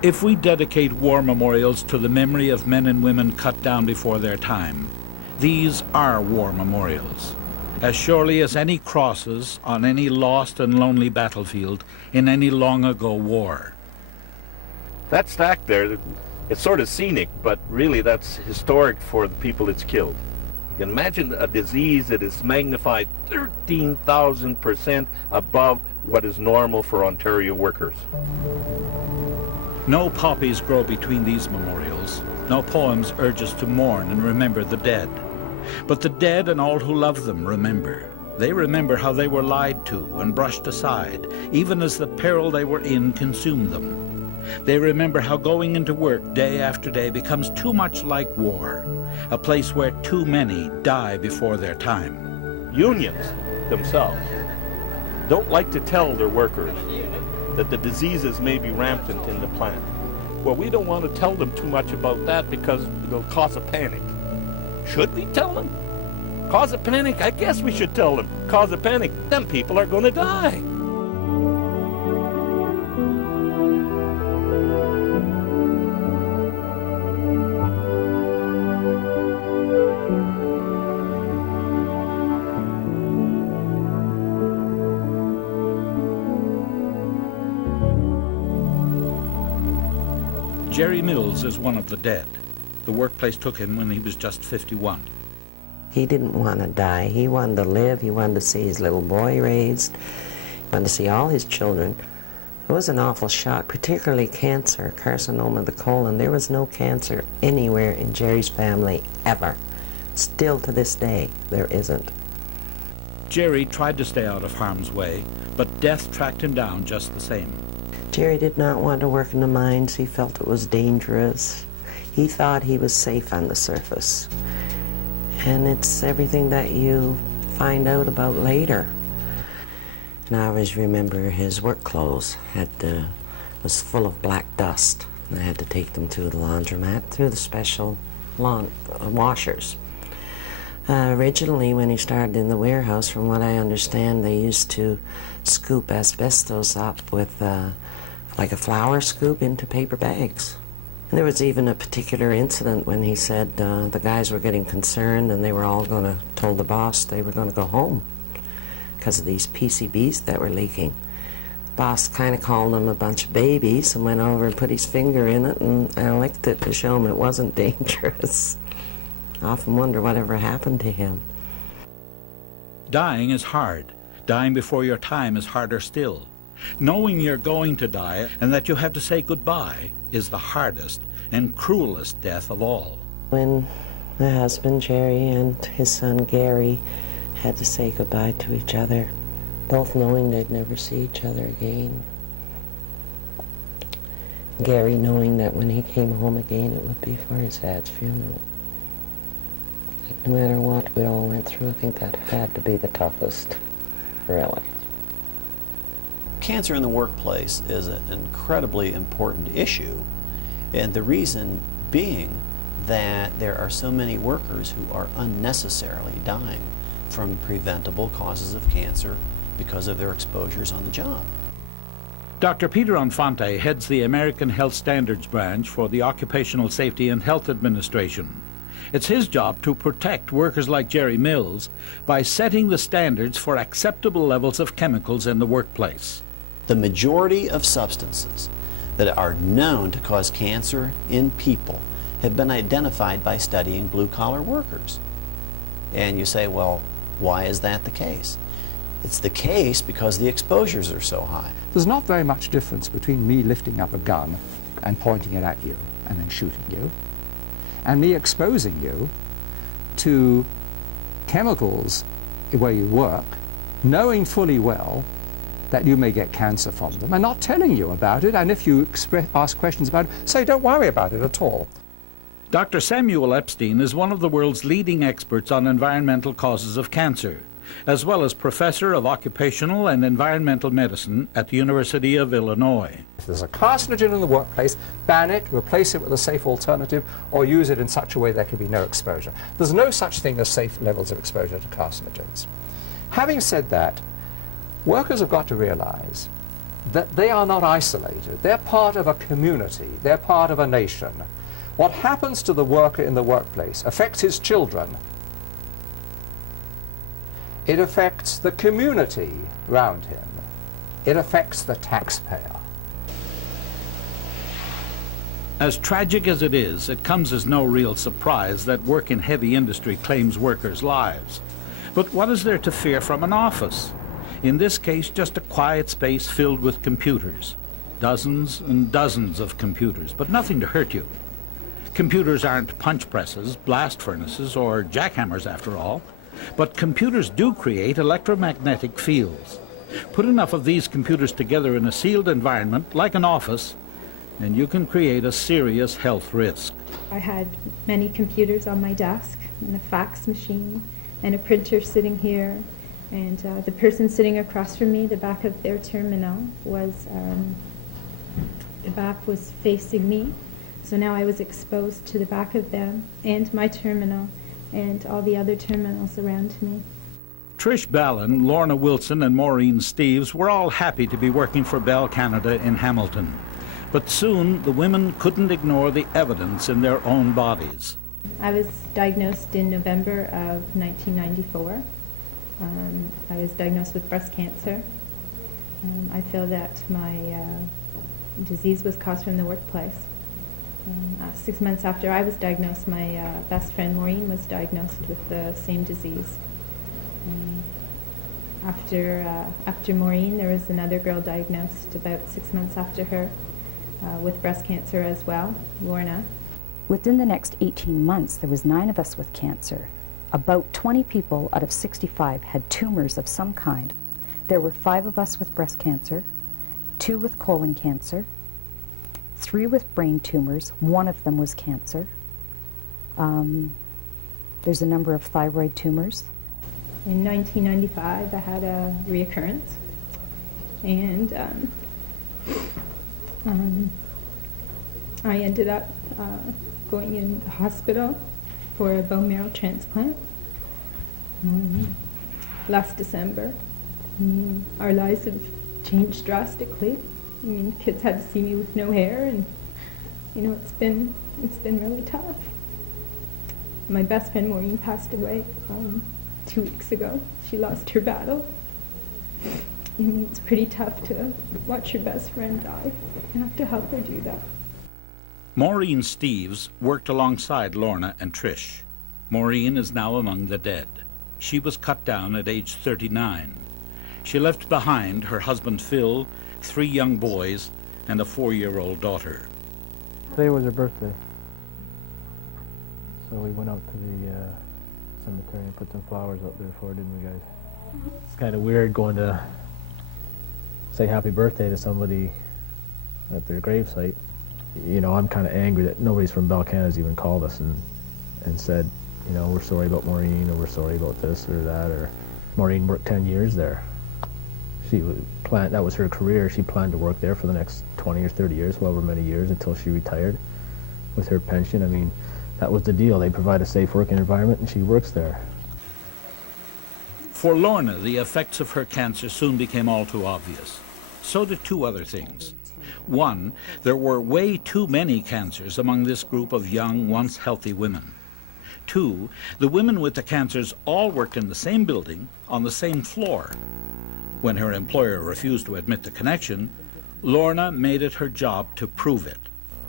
If we dedicate war memorials to the memory of men and women cut down before their time, these are war memorials, as surely as any crosses on any lost and lonely battlefield in any long-ago war. That stack there, it's sort of scenic, but really that's historic for the people it's killed. You can imagine a disease that is magnified 13,000% above what is normal for Ontario workers. No poppies grow between these memorials. No poems urge us to mourn and remember the dead. But the dead and all who love them remember. They remember how they were lied to and brushed aside, even as the peril they were in consumed them. They remember how going into work day after day becomes too much like war, a place where too many die before their time. Unions themselves don't like to tell their workers that the diseases may be rampant in the plant. Well, we don't want to tell them too much about that because it'll cause a panic. Should we tell them? Cause a panic? I guess we should tell them. Cause a panic? Them people are going to die. Jerry Mills is one of the dead. The workplace took him when he was just 51. He didn't want to die. He wanted to live. He wanted to see his little boy raised. He wanted to see all his children. It was an awful shock, particularly cancer, carcinoma of the colon. There was no cancer anywhere in Jerry's family, ever. Still to this day, there isn't. Jerry tried to stay out of harm's way, but death tracked him down just the same. Jerry did not want to work in the mines. He felt it was dangerous. He thought he was safe on the surface. And it's everything that you find out about later. And I always remember his work clothes was full of black dust. And I had to take them to the laundromat through the special washers. Originally, when he started in the warehouse, from what I understand, they used to scoop asbestos up with like a flour scoop into paper bags. And there was even a particular incident when he said the guys were getting concerned and they were all going to tell the boss they were going to go home because of these PCBs that were leaking. The boss kind of called them a bunch of babies and went over and put his finger in it and licked it to show him it wasn't dangerous. I often wonder whatever happened to him. Dying is hard. Dying before your time is harder still. Knowing you're going to die and that you have to say goodbye is the hardest and cruelest death of all. When my husband Jerry and his son Gary had to say goodbye to each other, both knowing they'd never see each other again. Gary knowing that when he came home again it would be for his dad's funeral. Like, no matter what we all went through, I think that had to be the toughest, really. Cancer in the workplace is an incredibly important issue, and the reason being that there are so many workers who are unnecessarily dying from preventable causes of cancer because of their exposures on the job. Dr. Peter Infante heads the American Health Standards Branch for the Occupational Safety and Health Administration. It's his job to protect workers like Jerry Mills by setting the standards for acceptable levels of chemicals in the workplace. The majority of substances that are known to cause cancer in people have been identified by studying blue-collar workers. And you say, well, why is that the case? It's the case because the exposures are so high. There's not very much difference between me lifting up a gun and pointing it at you and then shooting you, and me exposing you to chemicals where you work, knowing fully well that you may get cancer from them, and not telling you about it, and if you ask questions about it, say don't worry about it at all. Dr. Samuel Epstein is one of the world's leading experts on environmental causes of cancer, as well as professor of occupational and environmental medicine at the University of Illinois. If there's a carcinogen in the workplace, ban it, replace it with a safe alternative, or use it in such a way there can be no exposure. There's no such thing as safe levels of exposure to carcinogens. Having said that, workers have got to realize that they are not isolated. They're part of a community. They're part of a nation. What happens to the worker in the workplace affects his children. It affects the community around him. It affects the taxpayer. As tragic as it is, it comes as no real surprise that work in heavy industry claims workers' lives. But what is there to fear from an office? In this case, just a quiet space filled with computers. Dozens and dozens of computers, but nothing to hurt you. Computers aren't punch presses, blast furnaces, or jackhammers after all. But computers do create electromagnetic fields. Put enough of these computers together in a sealed environment, like an office, and you can create a serious health risk. I had many computers on my desk, and a fax machine, and a printer sitting here, and the person sitting across from me, the back of their terminal was, the back was facing me, so now I was exposed to the back of them, and my terminal, and all the other terminals around me. Trish Ballin, Lorna Wilson, and Maureen Steeves were all happy to be working for Bell Canada in Hamilton. But soon, the women couldn't ignore the evidence in their own bodies. I was diagnosed in November of 1994. I was diagnosed with breast cancer. I feel that my disease was caused from the workplace. 6 months after I was diagnosed, my best friend Maureen was diagnosed with the same disease. After Maureen, there was another girl diagnosed about 6 months after her with breast cancer as well, Lorna. Within the next 18 months, there was 9 of us with cancer. About 20 people out of 65 had tumors of some kind. There were 5 of us with breast cancer, 2 with colon cancer, 3 with brain tumors. 1 of them was cancer. There's a number of thyroid tumors. In 1995, I had a reoccurrence, and I ended up going in the hospital for a bone marrow transplant last December. Our lives have changed drastically. I mean, kids had to see me with no hair, and you know, it's been really tough. My best friend Maureen passed away 2 weeks ago. She lost her battle. I mean, it's pretty tough to watch your best friend die. You have to help her do that. Maureen Steeves worked alongside Lorna and Trish. Maureen is now among the dead. She was cut down at age 39. She left behind her husband Phil, 3 young boys, and a 4-year-old daughter. Today was her birthday, so we went out to the cemetery and put some flowers up there for her, didn't we, guys? It's kind of weird going to say happy birthday to somebody at their gravesite. You know, I'm kind of angry that nobody's from Bell Canada's even called us and said, you know, we're sorry about Maureen, or we're sorry about this or that, or Maureen worked 10 years there. That was her career. She planned to work there for the next 20 or 30 years, however many years, until she retired with her pension. I mean, that was the deal. They provide a safe working environment, and she works there. For Lorna, the effects of her cancer soon became all too obvious. So did 2 other things. 1, there were way too many cancers among this group of young, once healthy women. 2, the women with the cancers all worked in the same building, on the same floor. When her employer refused to admit the connection, Lorna made it her job to prove it.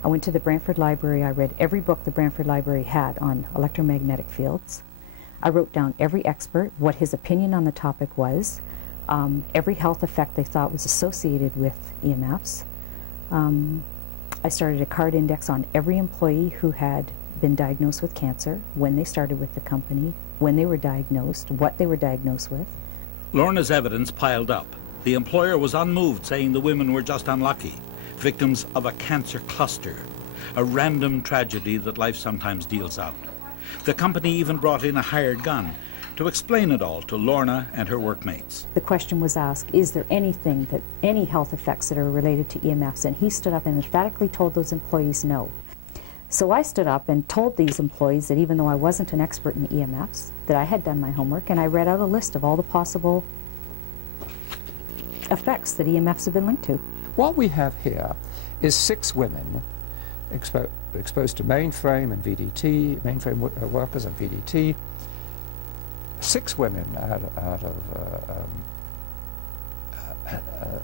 I went to the Brantford Library. I read every book the Brantford Library had on electromagnetic fields. I wrote down every expert, what his opinion on the topic was, every health effect they thought was associated with EMFs. I started a card index on every employee who had been diagnosed with cancer, when they started with the company, when they were diagnosed, what they were diagnosed with. Lorna's evidence piled up. The employer was unmoved, saying the women were just unlucky, victims of a cancer cluster, a random tragedy that life sometimes deals out. The company even brought in a hired gun to explain it all to Lorna and her workmates. The question was asked, is there anything any health effects that are related to EMFs? And he stood up and emphatically told those employees no. So I stood up and told these employees that even though I wasn't an expert in EMFs, that I had done my homework, and I read out a list of all the possible effects that EMFs have been linked to. What we have here is 6 women exposed to mainframe and VDT, mainframe workers and VDT. 6 women out of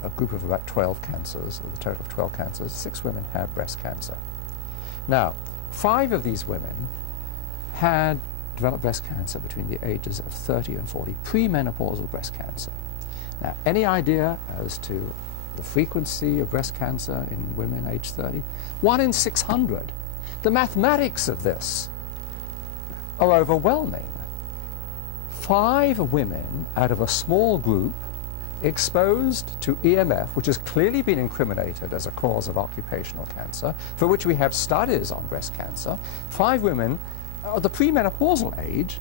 a group of about 12 cancers, a total of 12 cancers. 6 women had breast cancer. Now, 5 of these women had developed breast cancer between the ages of 30 and 40, premenopausal breast cancer. Now, any idea as to the frequency of breast cancer in women aged 30? 1 in 600. The mathematics of this are overwhelming. 5 women out of a small group exposed to EMF, which has clearly been incriminated as a cause of occupational cancer, for which we have studies on breast cancer. 5 women of the premenopausal age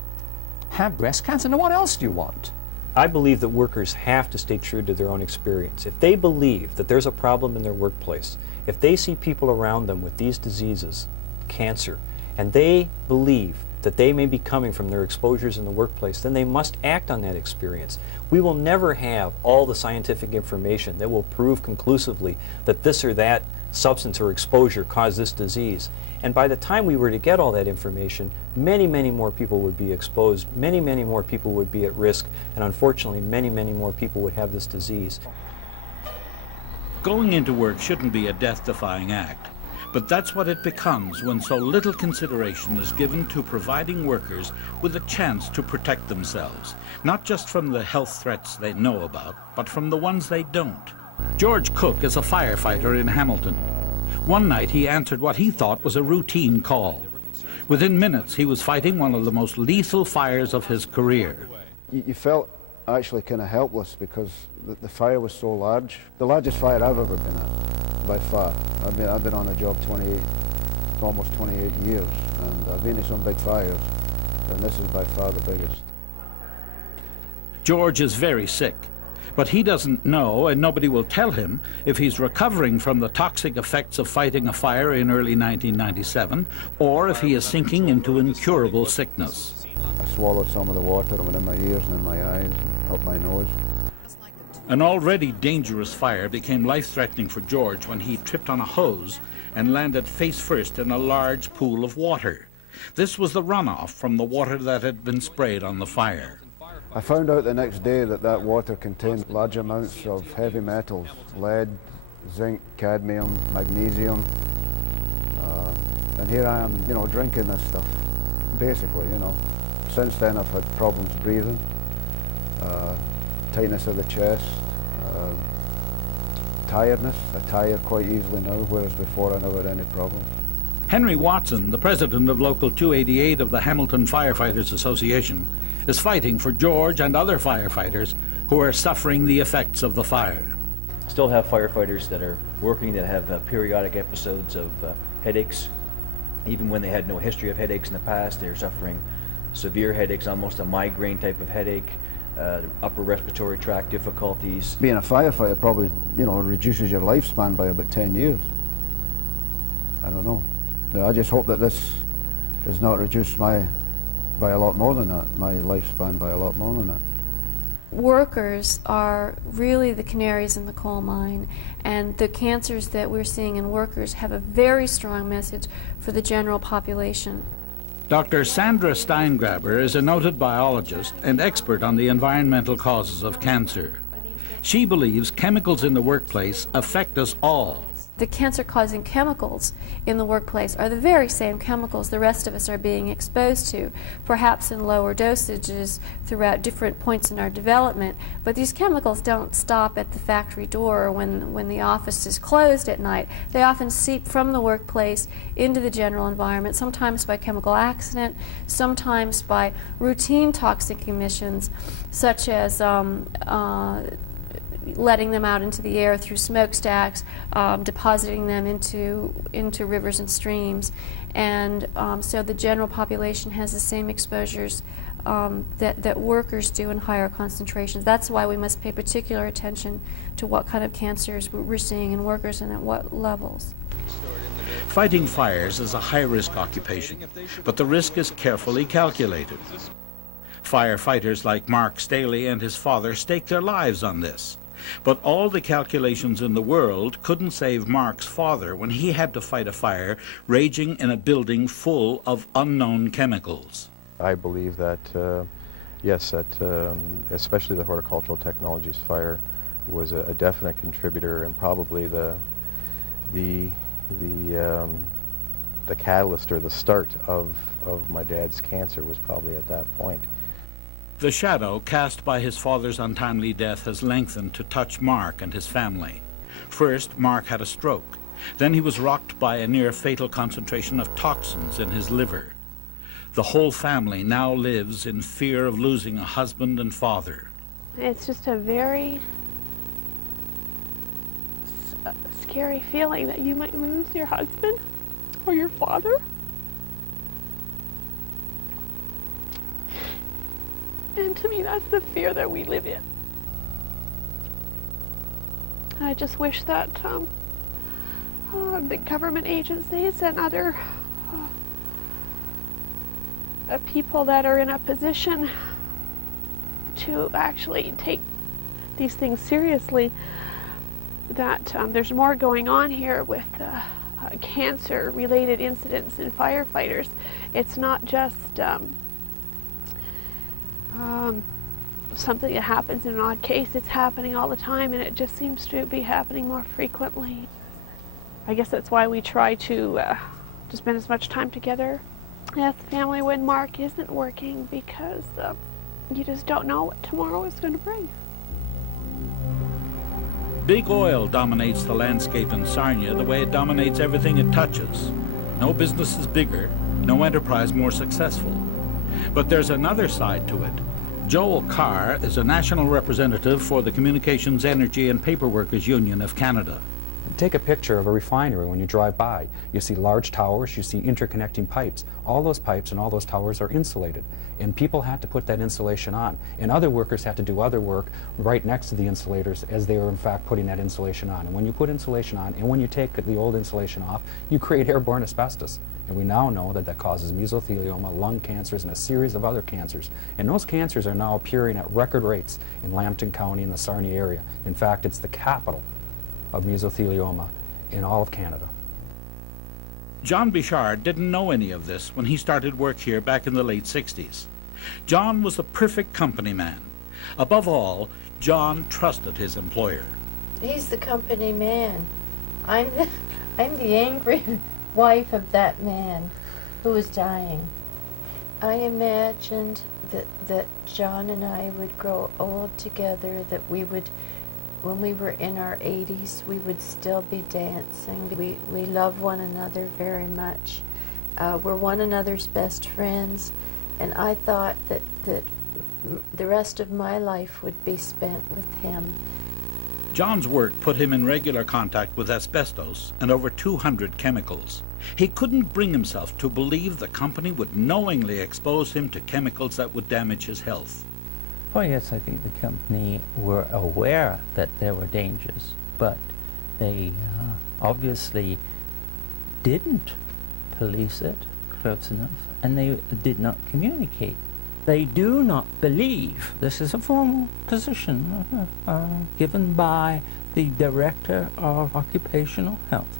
have breast cancer. Now, what else do you want? I believe that workers have to stay true to their own experience. If they believe that there's a problem in their workplace, if they see people around them with these diseases, cancer, and they believe that they may be coming from their exposures in the workplace, then they must act on that experience. We will never have all the scientific information that will prove conclusively that this or that substance or exposure caused this disease. And by the time we were to get all that information, many, many more people would be exposed, many, many more people would be at risk, and unfortunately, many, many more people would have this disease. Going into work shouldn't be a death-defying act, but that's what it becomes when so little consideration is given to providing workers with a chance to protect themselves, not just from the health threats they know about, but from the ones they don't. George Cook is a firefighter in Hamilton. One night he answered what he thought was a routine call. Within minutes he was fighting one of the most lethal fires of his career. You felt actually kind of helpless because the fire was so large. The largest fire I've ever been at, by far. I've been on the job almost 28 years, and I've been in some big fires, and this is by far the biggest. George is very sick, but he doesn't know, and nobody will tell him, if he's recovering from the toxic effects of fighting a fire in early 1997, or if he is sinking into incurable sickness. I swallowed some of the water that went in my ears and in my eyes and up my nose. An already dangerous fire became life-threatening for George when he tripped on a hose and landed face first in a large pool of water. This was the runoff from the water that had been sprayed on the fire. I found out the next day that that water contained large amounts of heavy metals, lead, zinc, cadmium, magnesium, and here I am, drinking this stuff, basically, Since then I've had problems breathing, tightness of the chest, tiredness. I tire quite easily now, whereas before I never had any problems. Henry Watson, the president of Local 288 of the Hamilton Firefighters Association, is fighting for George and other firefighters who are suffering the effects of the fire. Still have firefighters that are working that have periodic episodes of headaches. Even when they had no history of headaches in the past, they're suffering severe headaches, almost a migraine type of headache, upper respiratory tract difficulties. Being a firefighter probably, reduces your lifespan by about 10 years. I don't know. I just hope that this does not reduce by a lot more than that, my lifespan by a lot more than that. Workers are really the canaries in the coal mine, and the cancers that we're seeing in workers have a very strong message for the general population. Dr. Sandra Steingraber is a noted biologist and expert on the environmental causes of cancer. She believes chemicals in the workplace affect us all. The cancer-causing chemicals in the workplace are the very same chemicals the rest of us are being exposed to, perhaps in lower dosages throughout different points in our development. But these chemicals don't stop at the factory door when the office is closed at night. They often seep from the workplace into the general environment, sometimes by chemical accident, sometimes by routine toxic emissions, such as letting them out into the air through smokestacks, depositing them into rivers and streams. And so the general population has the same exposures that workers do in higher concentrations. That's why we must pay particular attention to what kind of cancers we're seeing in workers and at what levels. Fighting fires is a high-risk occupation, but the risk is carefully calculated. Firefighters like Mark Staley and his father stake their lives on this. But all the calculations in the world couldn't save Mark's father when he had to fight a fire raging in a building full of unknown chemicals. I believe that, yes, that especially the horticultural technologies fire was a definite contributor, and probably the catalyst or the start of my dad's cancer was probably at that point. The shadow cast by his father's untimely death has lengthened to touch Mark and his family. First, Mark had a stroke. Then he was rocked by a near-fatal concentration of toxins in his liver. The whole family now lives in fear of losing a husband and father. It's just a very scary feeling that you might lose your husband or your father. And to me, that's the fear that we live in. I just wish that the government agencies and other people that are in a position to actually take these things seriously, that there's more going on here with cancer-related incidents in firefighters. It's not just something that happens in an odd case. It's happening all the time, and it just seems to be happening more frequently. I guess that's why we try to spend as much time together as the family when Mark isn't working, because you just don't know what tomorrow is going to bring. Big oil dominates the landscape in Sarnia the way it dominates everything it touches. No business is bigger, no enterprise more successful. But there's another side to it. Joel Carr is a national representative for the Communications, Energy and Paperworkers Union of Canada. Take a picture of a refinery when you drive by. You see large towers, you see interconnecting pipes. All those pipes and all those towers are insulated. And people had to put that insulation on. And other workers had to do other work right next to the insulators as they were in fact putting that insulation on. And when you put insulation on, and when you take the old insulation off, you create airborne asbestos. And we now know that that causes mesothelioma, lung cancers, and a series of other cancers. And those cancers are now appearing at record rates in Lambton County and the Sarnia area. In fact, it's the capital of mesothelioma in all of Canada. John Bichard didn't know any of this when he started work here back in the late 60s. John was the perfect company man. Above all, John trusted his employer. He's the company man. I'm the angry wife of that man who was dying. I imagined that John and I would grow old together, that we would, when we were in our 80s, we would still be dancing. We love one another very much. We're one another's best friends, and I thought that the rest of my life would be spent with him. John's work put him in regular contact with asbestos and over 200 chemicals. He couldn't bring himself to believe the company would knowingly expose him to chemicals that would damage his health. Oh yes, I think the company were aware that there were dangers, but they obviously didn't police it close enough, and they did not communicate. They do not believe, this is a formal position given by the Director of Occupational Health.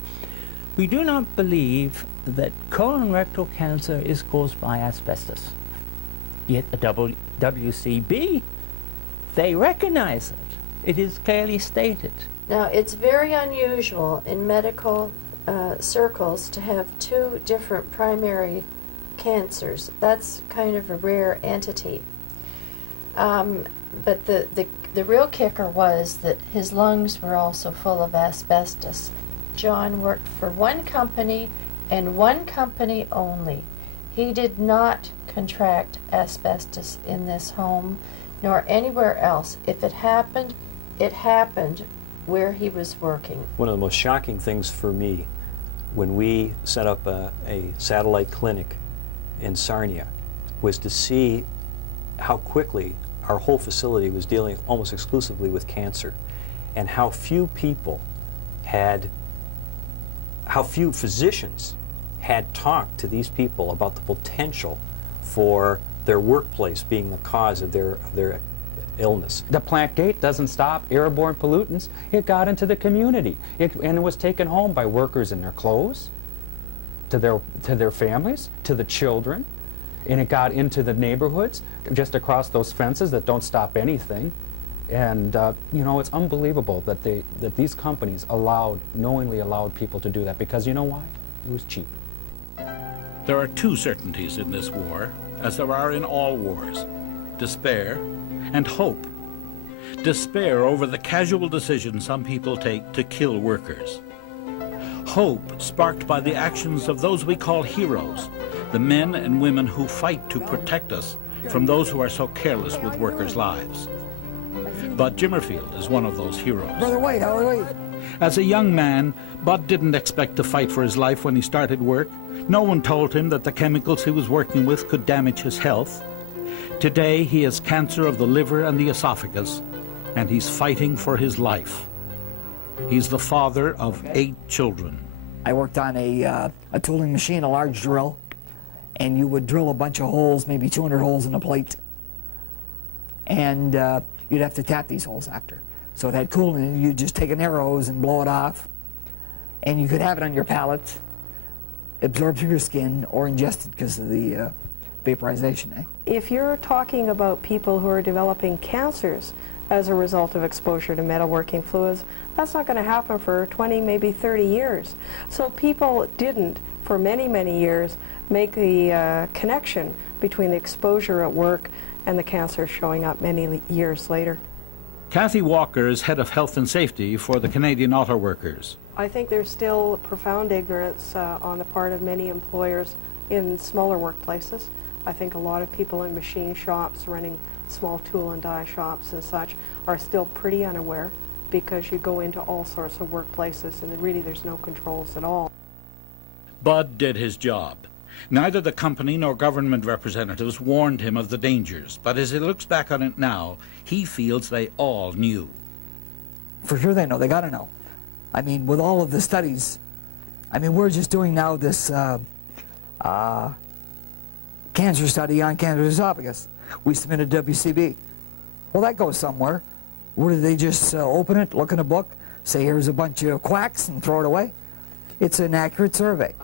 We do not believe that colon rectal cancer is caused by asbestos. Yet the WCB, they recognize it. It is clearly stated. Now, it's very unusual in medical circles to have two different primary cancers. That's kind of a rare entity. But the real kicker was that his lungs were also full of asbestos. John worked for one company and one company only. He did not contract asbestos in this home nor anywhere else. If it happened where he was working. One of the most shocking things for me when we set up a satellite clinic in Sarnia was to see how quickly our whole facility was dealing almost exclusively with cancer, and how few physicians had talked to these people about the potential for their workplace being the cause of their illness. The plant gate doesn't stop airborne pollutants. It got into the community, and it was taken home by workers in their clothes, to their families, to the children, and it got into the neighborhoods just across those fences that don't stop anything. And you know, it's unbelievable that these companies knowingly allowed people to do that, because you know why? It was cheap. There are two certainties in this war, as there are in all wars: despair and hope. Despair over the casual decision some people take to kill workers. Hope sparked by the actions of those we call heroes, the men and women who fight to protect us from those who are so careless with workers' lives. Bud Jimmerfield is one of those heroes. Brother White, how are you? As a young man, Bud didn't expect to fight for his life when he started work. No one told him that the chemicals he was working with could damage his health. Today, he has cancer of the liver and the esophagus, and he's fighting for his life. He's the father of 8 children. I worked on a tooling machine, a large drill, and you would drill a bunch of holes, maybe 200 holes in a plate, and you'd have to tap these holes after. So it had coolant in it. You'd just take an air hose and blow it off, and you could have it on your palate, absorb through your skin, or ingest it because of the vaporization. If you're talking about people who are developing cancers as a result of exposure to metalworking fluids, that's not going to happen for 20, maybe 30 years. So people didn't, for many, many years, make the connection between the exposure at work and the cancer showing up many years later. Kathy Walker is head of health and safety for the Canadian Auto Workers. I think there's still profound ignorance on the part of many employers in smaller workplaces. I think a lot of people in machine shops, running small tool and die shops and such, are still pretty unaware, because you go into all sorts of workplaces and really there's no controls at all. Bud did his job. Neither the company nor government representatives warned him of the dangers, but as he looks back on it now, he feels they all knew. For sure they know. They got to know. I mean, with all of the studies, I mean, we're just doing now this cancer study on cancer esophagus. We submitted WCB. Well, that goes somewhere. What do they just open it, look in a book, say here's a bunch of quacks and throw it away? It's an accurate survey.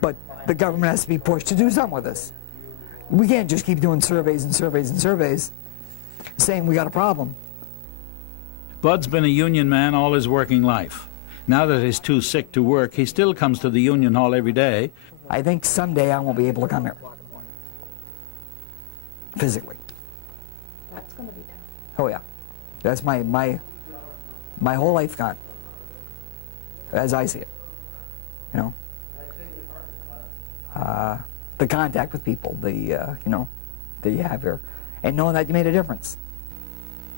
But the government has to be pushed to do something with this. We can't just keep doing surveys and surveys and surveys saying we got a problem. Bud's been a union man all his working life. Now that he's too sick to work, he still comes to the union hall every day. I think someday I won't be able to come here. Physically. That's going to be tough. Oh yeah. That's my whole life gone. As I see it. You know? The contact with people, you know, that you have here, and knowing that you made a difference.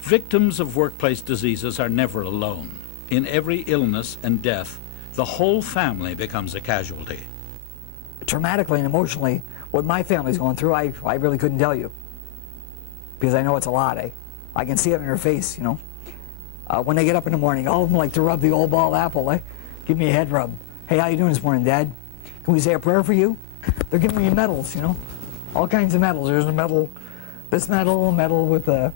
Victims of workplace diseases are never alone. In every illness and death, the whole family becomes a casualty. Traumatically and emotionally, what my family's going through, I really couldn't tell you. Because I know it's a lot, eh? I can see it in their face, you know. When they get up in the morning, all of them like to rub the old bald apple, eh? Give me a head rub. Hey, how you doing this morning, Dad? Can we say a prayer for you? They're giving me medals, you know. All kinds of medals. There's a medal, this medal, a medal with a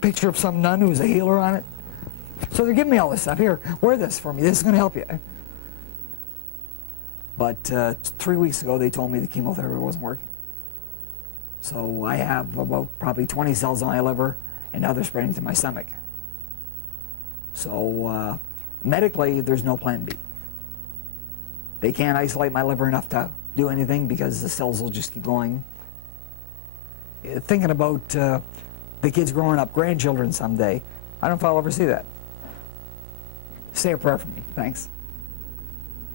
picture of some nun who's a healer on it. So they're giving me all this stuff. Here, wear this for me. This is going to help you. But 3 weeks ago, they told me the chemotherapy wasn't working. So I have about probably 20 cells on my liver, and now they're spreading to my stomach. So medically, there's no plan B. They can't isolate my liver enough to do anything because the cells will just keep going. Thinking about the kids growing up, grandchildren someday, I don't know if I'll ever see that. Say a prayer for me, thanks.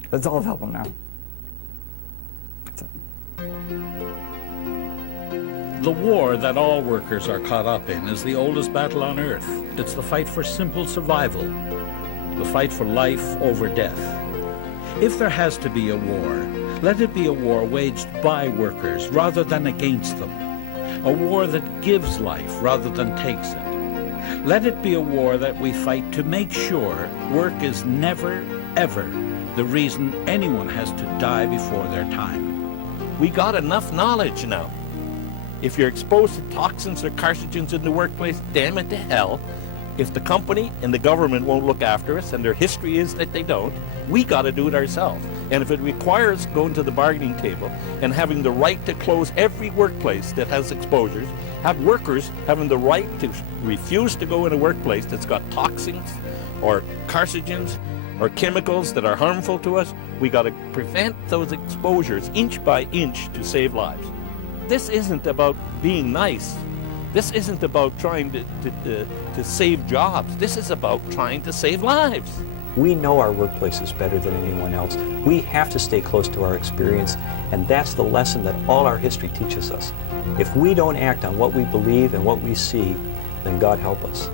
That's all that's helping now. That's it. The war that all workers are caught up in is the oldest battle on earth. It's the fight for simple survival, the fight for life over death. If there has to be a war, let it be a war waged by workers rather than against them. A war that gives life rather than takes it. Let it be a war that we fight to make sure work is never, ever the reason anyone has to die before their time. We got enough knowledge now. If you're exposed to toxins or carcinogens in the workplace, damn it to hell. If the company and the government won't look after us, and their history is that they don't, we got to do it ourselves. And if it requires going to the bargaining table and having the right to close every workplace that has exposures, have workers having the right to refuse to go in a workplace that's got toxins or carcinogens or chemicals that are harmful to us, we got to prevent those exposures inch by inch to save lives. This isn't about being nice. This isn't about trying to save jobs. This is about trying to save lives. We know our workplaces better than anyone else. We have to stay close to our experience, and that's the lesson that all our history teaches us. If we don't act on what we believe and what we see, then God help us.